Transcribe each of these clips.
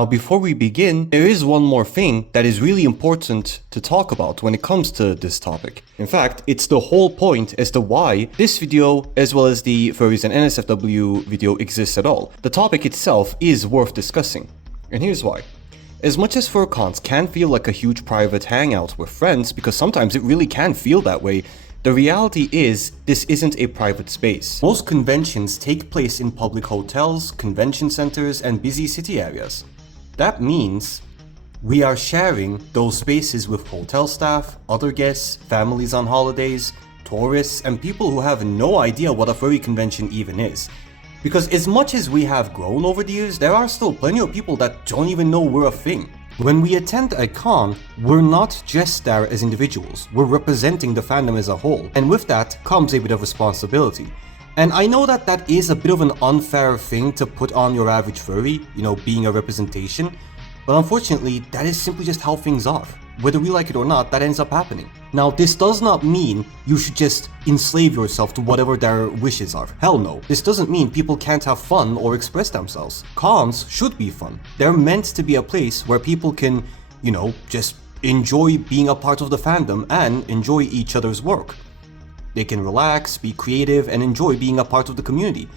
Now, before we begin, there is one more thing that is really important to talk about when it comes to this topic. In fact, it's the whole point as to why this video, as well as the Furries and NSFW video, exists at all. The topic itself is worth discussing, and here's why. As much as FurCons can feel like a huge private hangout with friends, because sometimes it really can feel that way, the reality is, this isn't a private space. Most conventions take place in public hotels, convention centers, and busy city areas. That means we are sharing those spaces with hotel staff, other guests, families on holidays, tourists, and people who have no idea what a furry convention even is. Because as much as we have grown over the years, there are still plenty of people that don't even know we're a thing. When we attend a con, we're not just there as individuals, we're representing the fandom as a whole, and with that comes a bit of responsibility. And I know that that is a bit of an unfair thing to put on your average furry, being a representation, but unfortunately that is simply just how things are. Whether we like it or not, that ends up happening. Now, this does not mean you should just enslave yourself to whatever their wishes are. Hell no. This doesn't mean people can't have fun or express themselves. Cons should be fun. They're meant to be a place where people can, just enjoy being a part of the fandom and enjoy each other's work. They can relax, be creative, and enjoy being a part of the community.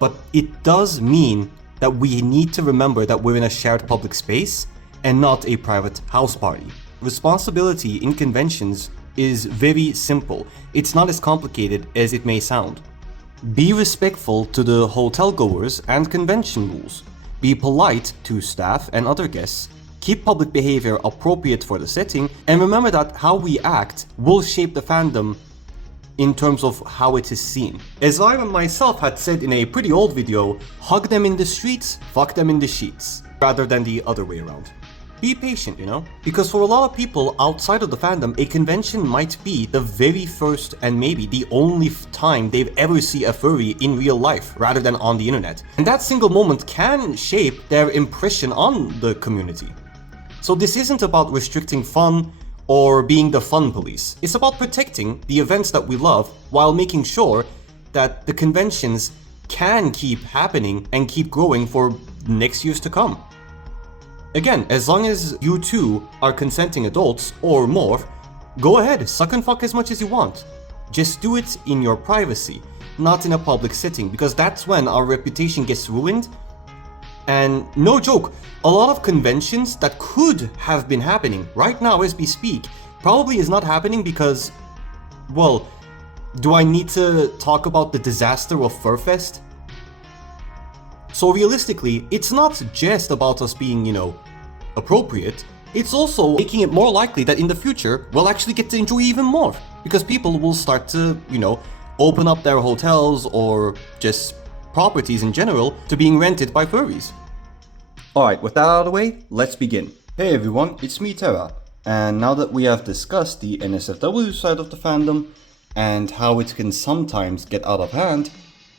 But it does mean that we need to remember that we're in a shared public space and not a private house party. Responsibility in conventions is very simple. It's not as complicated as it may sound. Be respectful to the hotel goers and convention rules. Be polite to staff and other guests. Keep public behavior appropriate for the setting, and remember that how we act will shape the fandom in terms of how it is seen. As I myself had said in a pretty old video, hug them in the streets, fuck them in the sheets, rather than the other way around. Be patient, because for a lot of people outside of the fandom, a convention might be the very first and maybe the only time they've ever seen a furry in real life rather than on the internet. And that single moment can shape their impression on the community. So this isn't about restricting fun or being the fun police. It's about protecting the events that we love while making sure that the conventions can keep happening and keep growing for next years to come. Again, as long as you two are consenting adults or more, go ahead, suck and fuck as much as you want. Just do it in your privacy, not in a public setting, because that's when our reputation gets ruined. And no joke, a lot of conventions that could have been happening right now as we speak probably is not happening because, well, do I need to talk about the disaster of FurFest? So realistically, it's not just about us being, appropriate, it's also making it more likely that in the future, we'll actually get to enjoy even more. Because people will start to, open up their hotels or just properties in general to being rented by furries. Alright, with that out of the way, let's begin. Hey everyone, it's me Terra, and now that we have discussed the NSFW side of the fandom, and how it can sometimes get out of hand,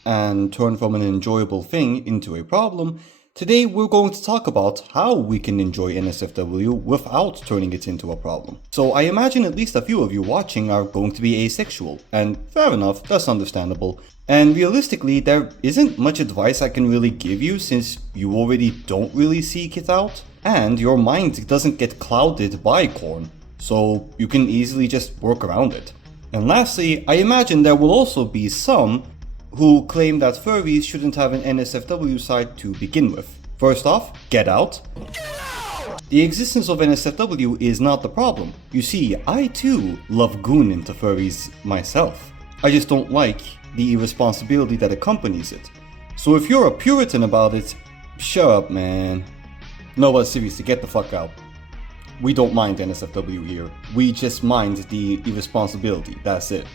and turn from an enjoyable thing into a problem, today we're going to talk about how we can enjoy NSFW without turning it into a problem. So I imagine at least a few of you watching are going to be asexual, and fair enough, that's understandable. And realistically, there isn't much advice I can really give you since you already don't really seek it out, and your mind doesn't get clouded by corn, so you can easily just work around it. And lastly, I imagine there will also be some who claim that furries shouldn't have an NSFW side to begin with. First off, get out. The existence of NSFW is not the problem. You see, I too love goon into furries myself. I just don't like the irresponsibility that accompanies it. So if you're a Puritan about it, shut up, man. No, but seriously, get the fuck out. We don't mind NSFW here. We just mind the irresponsibility, that's it.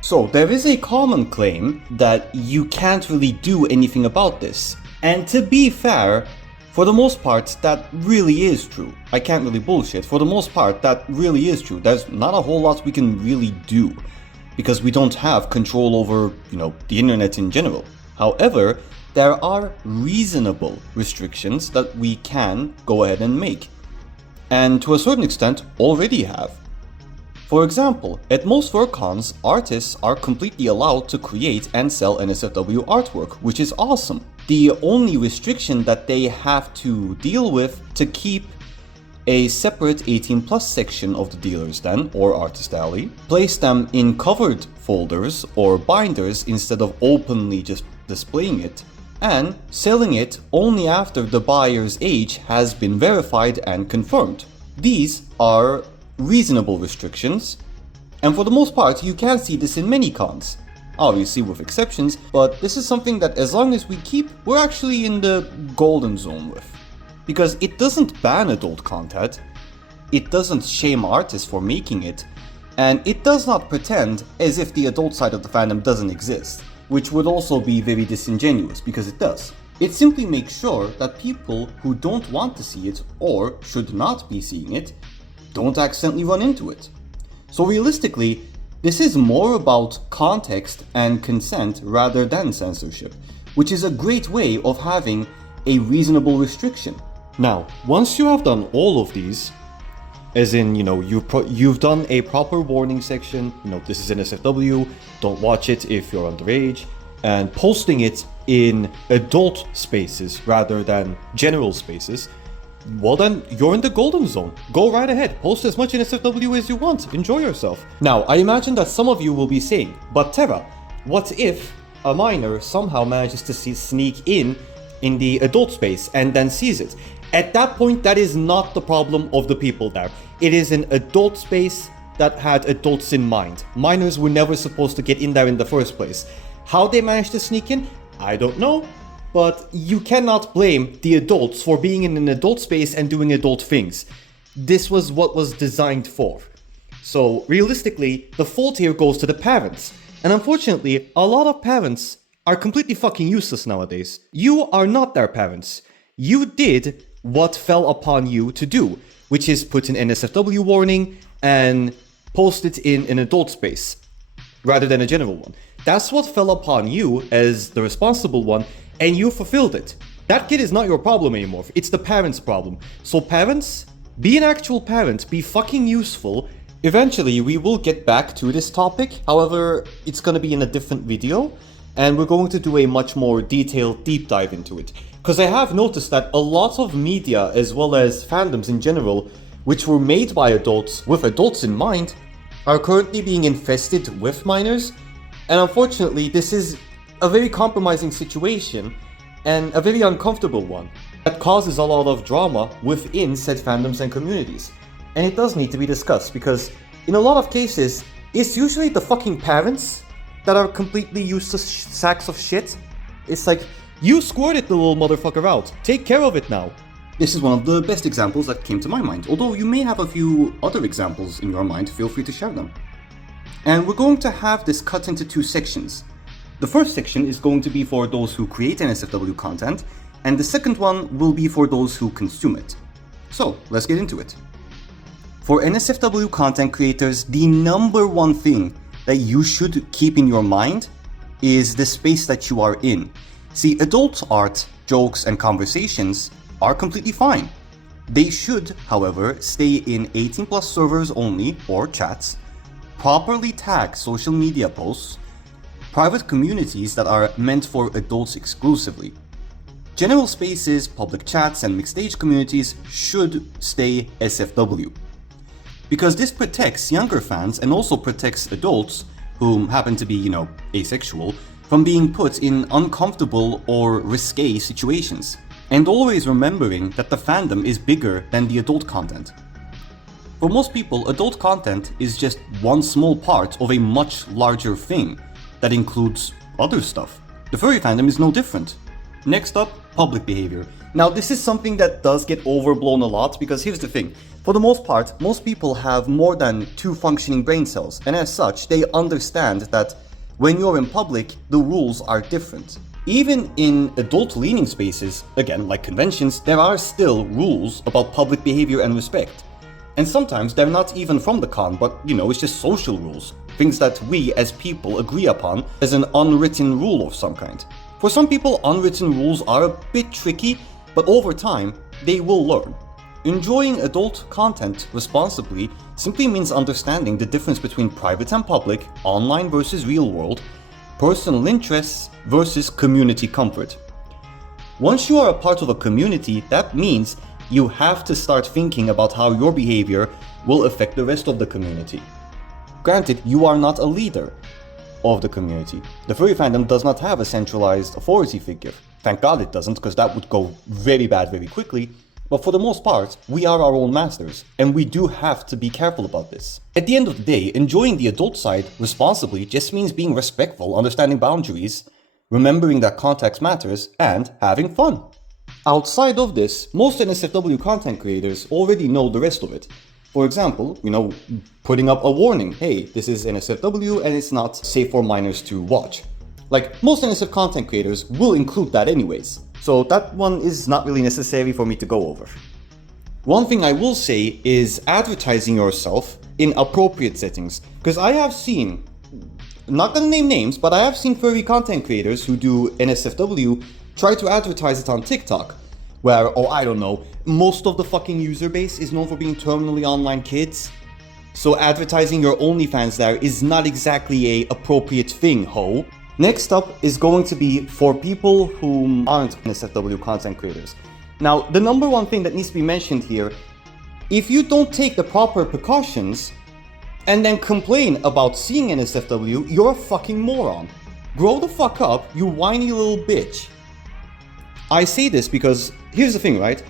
So there is a common claim that you can't really do anything about this. And to be fair, for the most part, that really is true. I can't really bullshit. For the most part, that really is true. There's not a whole lot we can really do, because we don't have control over, the internet in general. However, there are reasonable restrictions that we can go ahead and make, and to a certain extent already have. For example, at most FurCons, artists are completely allowed to create and sell NSFW artwork, which is awesome. The only restriction that they have to deal with to keep a separate 18 plus section of the dealer's den or artist alley, place them in covered folders or binders instead of openly just displaying it, and selling it only after the buyer's age has been verified and confirmed. These are reasonable restrictions, and for the most part you can see this in many cons. Obviously with exceptions, but this is something that as long as we keep, we're actually in the golden zone with. Because it doesn't ban adult content, it doesn't shame artists for making it, and it does not pretend as if the adult side of the fandom doesn't exist, which would also be very disingenuous because it does. It simply makes sure that people who don't want to see it or should not be seeing it don't accidentally run into it. So realistically, this is more about context and consent rather than censorship, which is a great way of having a reasonable restriction. Now, once you have done all of these, as in, you've done a proper warning section, this is NSFW, don't watch it if you're underage, and posting it in adult spaces rather than general spaces, well then, you're in the golden zone. Go right ahead, post as much NSFW as you want, enjoy yourself. Now, I imagine that some of you will be saying, but Terra, what if a minor somehow manages to sneak in the adult space and then sees it? At that point, that is not the problem of the people there. It is an adult space that had adults in mind. Minors were never supposed to get in there in the first place. How they managed to sneak in, I don't know. But you cannot blame the adults for being in an adult space and doing adult things. This was what was designed for. So realistically, the fault here goes to the parents. And unfortunately, a lot of parents are completely fucking useless nowadays. You are not their parents. You did what fell upon you to do, which is put an NSFW warning and post it in an adult space rather than a general one. That's what fell upon you as the responsible one, and you fulfilled it. That kid is not your problem anymore. It's the parents' problem. So parents, be an actual parent, be fucking useful. Eventually, we will get back to this topic. However, it's gonna be in a different video, and we're going to do a much more detailed deep dive into it. Because I have noticed that a lot of media, as well as fandoms in general, which were made by adults with adults in mind, are currently being infested with minors. And unfortunately, this is a very compromising situation and a very uncomfortable one that causes a lot of drama within said fandoms and communities. And it does need to be discussed because in a lot of cases, it's usually the fucking parents that are completely useless sacks of shit. It's like, you squirted the little motherfucker out. Take care of it now. This is one of the best examples that came to my mind. Although you may have a few other examples in your mind, feel free to share them. And we're going to have this cut into two sections. The first section is going to be for those who create NSFW content, and the second one will be for those who consume it. So, let's get into it. For NSFW content creators, the number one thing that you should keep in your mind is the space that you are in. See, adult art, jokes, and conversations are completely fine. They should, however, stay in 18 plus servers only, or chats, properly tag social media posts, private communities that are meant for adults exclusively. General spaces, public chats, and mixed age communities should stay SFW. Because this protects younger fans and also protects adults, who happen to be, asexual, from being put in uncomfortable or risque situations. And always remembering that the fandom is bigger than the adult content. For most people, adult content is just one small part of a much larger thing that includes other stuff. The furry fandom is no different. Next up, public behavior. Now this is something that does get overblown a lot because here's the thing. For the most part, most people have more than 2 functioning brain cells, and as such, they understand that when you're in public, the rules are different. Even in adult-leaning spaces, again, like conventions, there are still rules about public behavior and respect. And sometimes they're not even from the con, but it's just social rules. Things that we as people agree upon as an unwritten rule of some kind. For some people, unwritten rules are a bit tricky, but over time, they will learn. Enjoying adult content responsibly simply means understanding the difference between private and public, online versus real world, personal interests versus community comfort. Once you are a part of a community, that means you have to start thinking about how your behavior will affect the rest of the community. Granted, you are not a leader of the community. The furry fandom does not have a centralized authority figure. Thank God it doesn't, because that would go very bad very quickly. But for the most part, we are our own masters, and we do have to be careful about this. At the end of the day, enjoying the adult side responsibly just means being respectful, understanding boundaries, remembering that context matters, and having fun. Outside of this, most NSFW content creators already know the rest of it. For example, putting up a warning, hey, this is NSFW and it's not safe for minors to watch. Like, most NSF content creators will include that anyways, so that one is not really necessary for me to go over. One thing I will say is advertising yourself in appropriate settings, because I have seen, not gonna name names, but I have seen furry content creators who do NSFW try to advertise it on TikTok, where, I don't know, most of the fucking user base is known for being terminally online kids. So advertising your OnlyFans there is not exactly a appropriate thing, ho. Next up is going to be for people who aren't NSFW content creators. Now, the number one thing that needs to be mentioned here, if you don't take the proper precautions and then complain about seeing NSFW, you're a fucking moron. Grow the fuck up, you whiny little bitch. I say this because, here's the thing, right?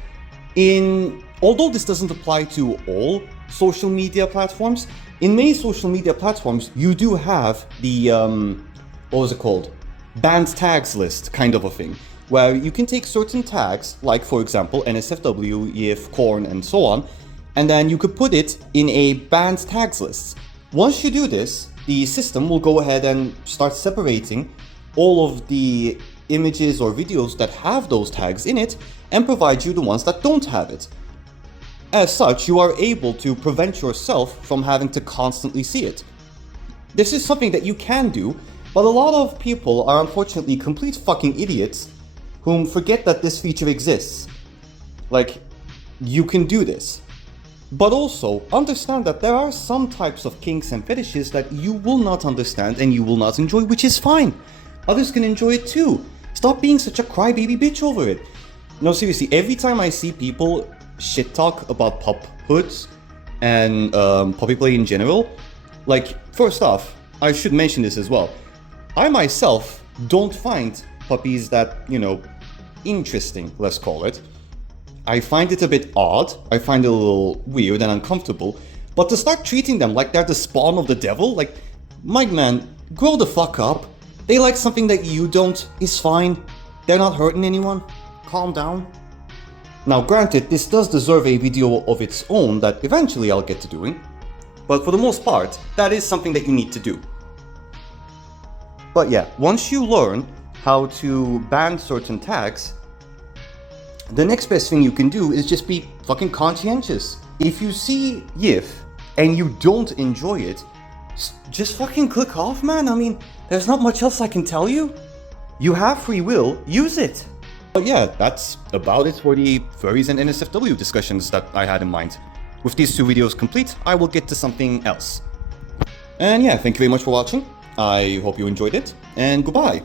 Although this doesn't apply to all social media platforms, in many social media platforms, you do have the, banned tags list kind of a thing, where you can take certain tags, like for example, NSFW, YIF, Corn, and so on, and then you could put it in a banned tags list. Once you do this, the system will go ahead and start separating all of the images or videos that have those tags in it and provide you the ones that don't have it. As such, you are able to prevent yourself from having to constantly see it. This is something that you can do, but a lot of people are unfortunately complete fucking idiots whom forget that this feature exists. Like, you can do this. But also, understand that there are some types of kinks and fetishes that you will not understand and you will not enjoy, which is fine. Others can enjoy it too. Stop being such a crybaby bitch over it. No, seriously, every time I see people shit talk about pup hoods and puppy play in general, like, first off, I should mention this as well. I myself don't find puppies that, interesting, let's call it. I find it a bit odd, I find it a little weird and uncomfortable, but to start treating them like they're the spawn of the devil, like, my man, grow the fuck up. They like something that you don't, is fine. They're not hurting anyone. Calm down. Now granted, this does deserve a video of its own that eventually I'll get to doing, but for the most part, that is something that you need to do. But yeah, once you learn how to ban certain tags, the next best thing you can do is just be fucking conscientious. If you see YIF and you don't enjoy it, just fucking click off, man. I mean, there's not much else I can tell you. You have free will, use it. But yeah, that's about it for the furries and NSFW discussions that I had in mind. With these two videos complete, I will get to something else. And yeah, thank you very much for watching. I hope you enjoyed it, and goodbye.